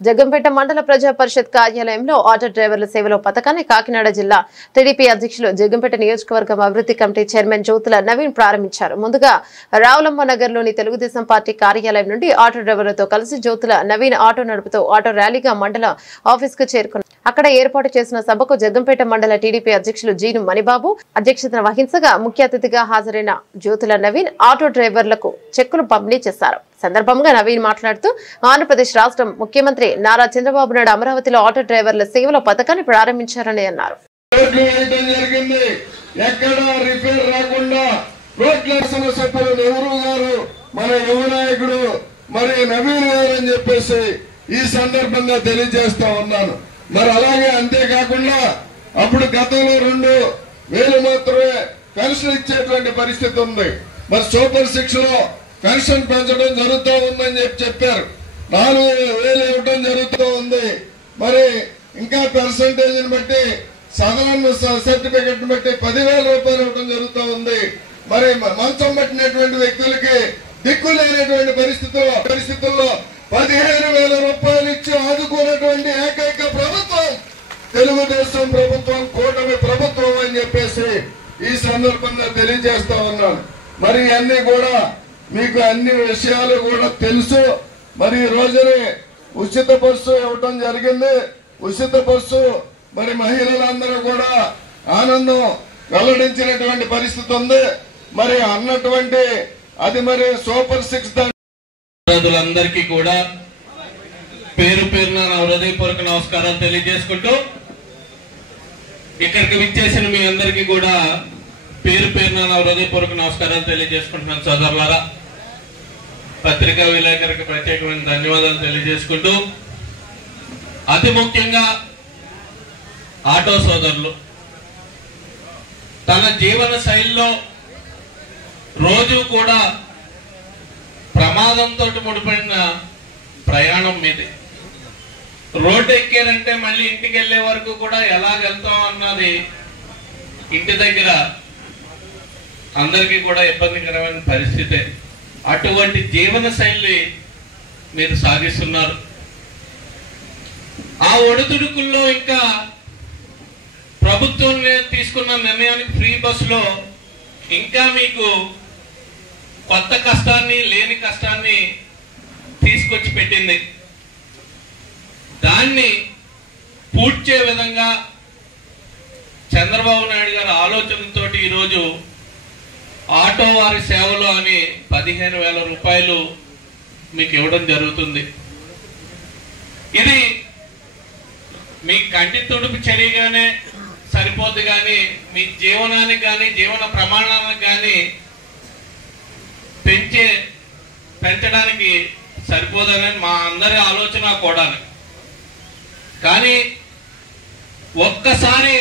జగ్గంపేట మండల ప్రజా పరిషత్ కార్యాలయంలో ఆటో డ్రైవర్ల సేవలో పథకాన్ని కాకినాడ జిల్లా టీడీపీ అధ్యక్షులు జగ్గంపేట నియోజకవర్గం అభివృద్ధి కమిటీ చైర్మన్ జ్యోతుల నవీన్ ప్రారంభించారు. ముందుగా రావులమ్మ నగర్లోని తెలుగుదేశం పార్టీ కార్యాలయం నుండి ఆటో డ్రైవర్లతో కలిసి జ్యోతుల నవీన్ ఆటో నడుపుతూ ఆటో ర్యాలీగా మండల ఆఫీసుకు చేరుకున్నారు. అక్కడ ఏర్పాటు చేసిన సభకు జగ్గంపేట మండల టీడీపీ అధ్యక్షులు జీను మణిబాబు అధ్యక్షతన వహించగా ముఖ్య అతిథిగా హాజరైన జ్యోతుల నవీన్ ఆటో డ్రైవర్లకు చెక్కులు పంపిణీ చేశారు. సందర్భంగా నవీన్ మాట్లాడుతూ ఆంధ్రప్రదేశ్ రాష్ట్రం ముఖ్యమంత్రి నారా చంద్రబాబు నాయుడు అమరావతిలో ఆటో డ్రైవర్ల సేవల పథకాన్ని ప్రారంభించారని అన్నారు. ఈ సందర్భంగా తెలియజేస్తా ఉన్నాను. మరి అలాగే అంతేకాకుండా అప్పుడు గతంలో 2,000 మాత్రమే పెన్షన్ ఇచ్చేటువంటి పరిస్థితి ఉంది. మరి సూపర్ 6 లో పెన్షన్ పెంచడం జరుగుతూ ఉందని చెప్పారు. 4,000 ఇవ్వడం జరుగుతూ ఉంది. మరి ఇంకా పర్సంటేజ్ బట్టి సదరన్ సర్టిఫికెట్ బట్టి 10,000 రూపాయలు ఇవ్వడం జరుగుతూ ఉంది. మరి మంచం పట్టినటువంటి వ్యక్తులకి దిక్కు లేనటువంటి పరిస్థితుల్లో 15,000 రూపాయలు ఇచ్చి ఆదుకున్నటువంటి ఏకైక ప్రభుత్వం తెలుగుదేశం ప్రభుత్వం, కూటమి ప్రభుత్వం అని చెప్పేసి ఈ సందర్భంగా తెలియజేస్తా ఉన్నాను. మరి అన్ని కూడా మీకు అన్ని విషయాలు కూడా తెలుసు. మరి ఈ రోజుని ఉచిత బస్సు ఇవ్వటం జరిగింది. ఉచిత బస్సు మరి మహిళలందరూ కూడా ఆనందం వెల్లడించినటువంటి పరిస్థితి ఉంది. మరి అన్నటువంటి అది మరి సూపర్ 6 అందరికీ కూడా పేరు పేరున నా హృదయపూర్వక నమస్కారాలు తెలియజేసుకుంటూ ఇక్కడికి విచ్చేసిన మీ అందరికీ కూడా పేరు పేరున నా హృదయపూర్వక నమస్కారాలు తెలియజేసుకుంటున్నాను. సోదరులారా, పత్రికా విలేకరులకు ప్రత్యేకమైన ధన్యవాదాలు తెలియజేసుకుంటూ అతి ముఖ్యంగా ఆటో సోదరులు తన జీవన శైలిలో రోజు కూడా ప్రమాదంతో ముడిపడిన ప్రయాణం మీది. రోడ్డు ఎక్కారంటే మళ్ళీ ఇంటికి వెళ్లే వరకు కూడా ఎలాగెళ్తాం అన్నది ఇంటి దగ్గర అందరికీ కూడా ఇబ్బందికరమైన పరిస్థితే. అటువంటి జీవన శైలి మీరు సాగిస్తున్నారు. ఆ ఒడిదుడుకుల్లో ఇంకా ప్రభుత్వం తీసుకున్న నిర్ణయానికి ఫ్రీ బస్సులో ఇంకా మీకు కొత్త కష్టాన్ని, లేని కష్టాన్ని తీసుకొచ్చి పెట్టింది. దాన్ని పూడ్చే విధంగా చంద్రబాబు నాయుడు గారి ఆలోచనతో ఈరోజు ఆటో వారి సేవలు అని 15,000 రూపాయలు మీకు ఇవ్వడం జరుగుతుంది. ఇది మీ కంటి తుడుపు చర్యగానే సరిపోద్ది కానీ మీ జీవనానికి కానీ జీవన ప్రమాణానికి కానీ పెంచడానికి సరిపోదని మా అందరి ఆలోచన కూడా. కానీ ఒక్కసారి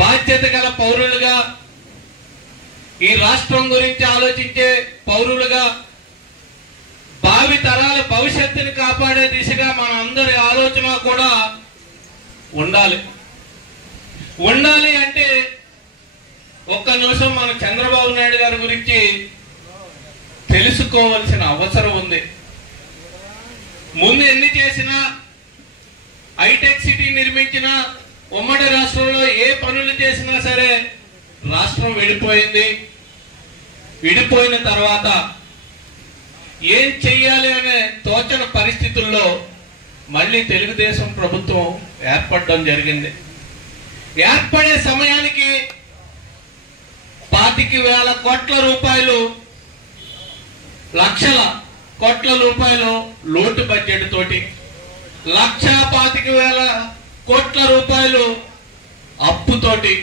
బాధ్యత గల పౌరులుగా, ఈ రాష్ట్రం గురించి ఆలోచించే పౌరులుగా, భావి తరాల భవిష్యత్తుని కాపాడే దిశగా మన అందరి ఆలోచన కూడా ఉండాలి. అంటే ఒక్క నిమిషం మన చంద్రబాబు నాయుడు గారి గురించి తెలుసుకోవాల్సిన అవసరం ఉంది. ముందు ఎన్ని చేసినా, హైటెక్ సిటీ నిర్మించిన, ఉమ్మడి రాష్ట్రంలో ఏ పనులు చేసినా సరే రాష్ట్రం విడిపోయింది. విడిపోయిన తర్వాత ఏం చెయ్యాలి అనే తోచన పరిస్థితుల్లో మళ్ళీ తెలుగుదేశం ప్రభుత్వం ఏర్పడడం జరిగింది. ఏర్పడే సమయానికి 25,000 కోట్ల రూపాయలు, లక్షల కోట్ల రూపాయలు లోటు బడ్జెట్ తోటి, 1,25,000 కోట్ల రూపాయలు అప్పుతోటి,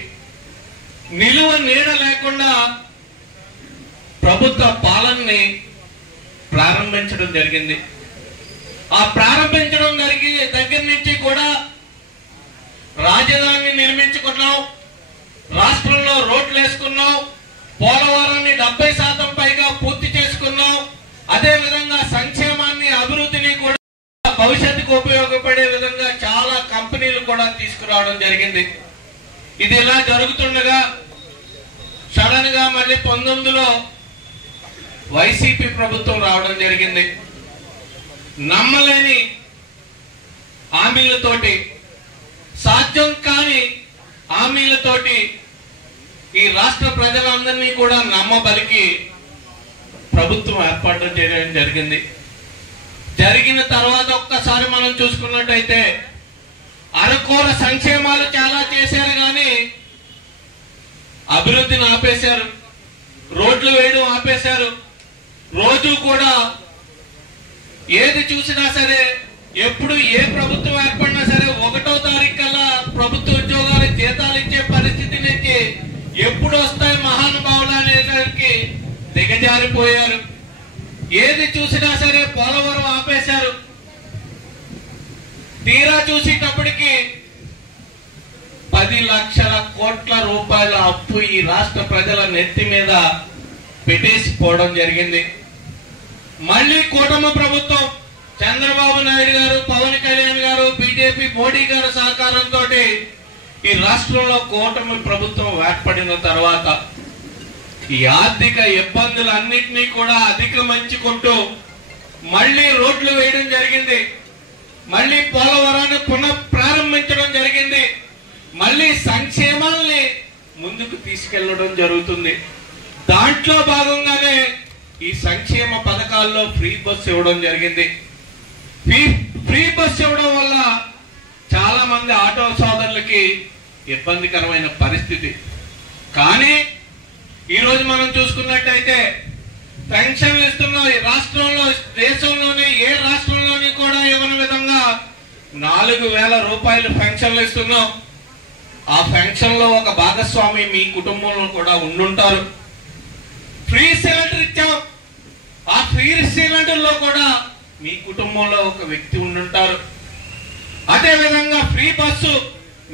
నిలువ నీడ లేకుండా ప్రభుత్వ పాలనని ప్రారంభించడం జరిగింది. ఆ ప్రారంభించడం దగ్గర నుంచి కూడా రాజధానిని నిర్మించుకున్నాం, రాష్ట్రంలో రోడ్లు వేసుకున్నాం, పోలవరాన్ని 70% పైగా పూర్తి చేసుకున్నాం. అదే విధంగా సంక్షేమాన్ని, అభివృద్ధిని కూడా భవిష్యత్తుకు ఉపయోగపడే విధంగా చాలా కంపెనీలు కూడా తీసుకురావడం జరిగింది. ఇది ఇలా జరుగుతుండగా సడన్ గా మళ్ళీ 19లో వైసీపీ ప్రభుత్వం రావడం జరిగింది. నమ్మలేని హామీలతోటి, సాధ్యం కాని హామీలతోటి ఈ రాష్ట్ర ప్రజలందరినీ కూడా నమ్మబలికి ప్రభుత్వం ఏర్పాటు చేయడం జరిగింది. జరిగిన తర్వాత ఒక్కసారి మనం చూసుకున్నట్టయితే అరకొర సంక్షేమాలు చాలా చేశారు, కానీ అభివృద్ధిని ఆపేశారు, రోడ్లు వేయడం ఆపేశారు. రోజు కూడా ఏది చూసినా సరే, ఎప్పుడు ఏ ప్రభుత్వం ఏర్పడినా సరే 1వ తారీఖు కల్లా ప్రభుత్వ ఉద్యోగాలు జీతాలు ఇచ్చే పరిస్థితి నుంచి ఎప్పుడు వస్తాయి మహానుభావులు అనేదానికి దిగజారిపోయారు. ఏది చూసినా సరే పోలవరం ఆపేశారు. తీరా చూసేటప్పటికి 10 లక్షల కోట్ల రూపాయల అప్పు ఈ రాష్ట్ర ప్రజల నెత్తి మీద పెట్టేసిపోవడం జరిగింది. మళ్ళీ కూటమి ప్రభుత్వం చంద్రబాబు నాయుడు గారు, పవన్ కళ్యాణ్ గారు, బీజేపీ మోడీ గారు సహకారంతో ఈ రాష్ట్రంలో కూటమి ప్రభుత్వం ఏర్పడిన తర్వాత ఈ ఆర్థిక ఇబ్బందులన్నింటినీ కూడా అధిగమించుకుంటూ మళ్ళీ రోడ్లు వేయడం జరిగింది, మళ్ళీ పోలవరాన్ని పునః ప్రారంభించడం జరిగింది, మళ్ళీ సంక్షేమాల్ని ముందుకు తీసుకెళ్లడం జరుగుతుంది. దాంట్లో భాగంగానే ఈ సంక్షేమ పథకాల్లో ఫ్రీ బస్ ఇవ్వడం జరిగింది. ఫ్రీ బస్ ఇవ్వడం వల్ల చాలా మంది ఆటో సోదరులకి ఇబ్బందికరమైన పరిస్థితి. కానీ ఈరోజు మనం చూసుకున్నట్టయితే పెన్షన్లు ఇస్తున్న ఈ రాష్ట్రంలో, దేశంలోనే ఏ రాష్ట్రంలోని కూడా ఇవ్వని విధంగా 4,000 రూపాయలు పెన్షన్లు ఇస్తున్నాం. ఆ పెన్షన్ లో ఒక భాగస్వామి మీ కుటుంబంలో కూడా ఉండుంటారు. ఫ్రీ సిలిండర్ ఇచ్చాం, ఆ ఫ్రీ సిలిండర్ లో కూడా మీ కుటుంబంలో ఒక వ్యక్తి ఉండుంటారు. అదే విధంగా ఫ్రీ బస్సు,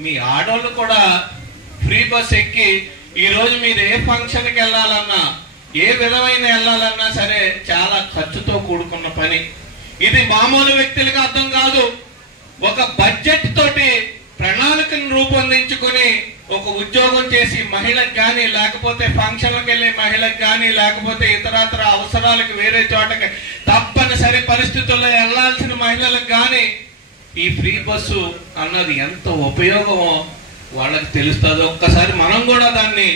మీ ఆడోళ్ళు కూడా ఫ్రీ బస్ ఎక్కి ఈ రోజు మీరు ఏ ఫంక్షన్కి వెళ్ళాలన్నా, ఏ విధమైన వెళ్ళాలన్నా సరే చాలా ఖర్చుతో కూడుకున్న పని. ఇది మామూలు వ్యక్తులకు అర్థం కాదు. ఒక బడ్జెట్ తోటి ప్రణాళికను రూపొందించుకుని ఒక ఉద్యోగం చేసి మహిళకు కానీ, లేకపోతే ఫంక్షన్లకు వెళ్ళే మహిళకు కానీ, లేకపోతే ఇతరత్ర అవసరాలకు వేరే చోటకి తప్పనిసరి పరిస్థితుల్లో వెళ్లాల్సిన మహిళలకు కానీ ఈ ఫ్రీ బస్సు అన్నది ఎంత ఉపయోగమో వాళ్ళకి తెలుస్తుంది. ఒక్కసారి మనం కూడా దాన్ని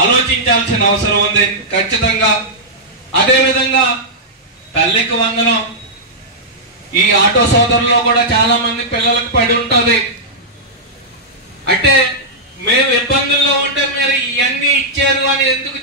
ఆలోచించాల్సిన అవసరం ఉంది ఖచ్చితంగా. అదే విధంగా తల్లికి వందనం, ఈ ఆటో సోదరుల్లో కూడా చాలా మంది పిల్లలకు పడి ఉంటుంది. అంటే మేము ఇబ్బందుల్లో ఉంటే మీరు ఇవన్నీ ఇచ్చారు అని ఎందుకు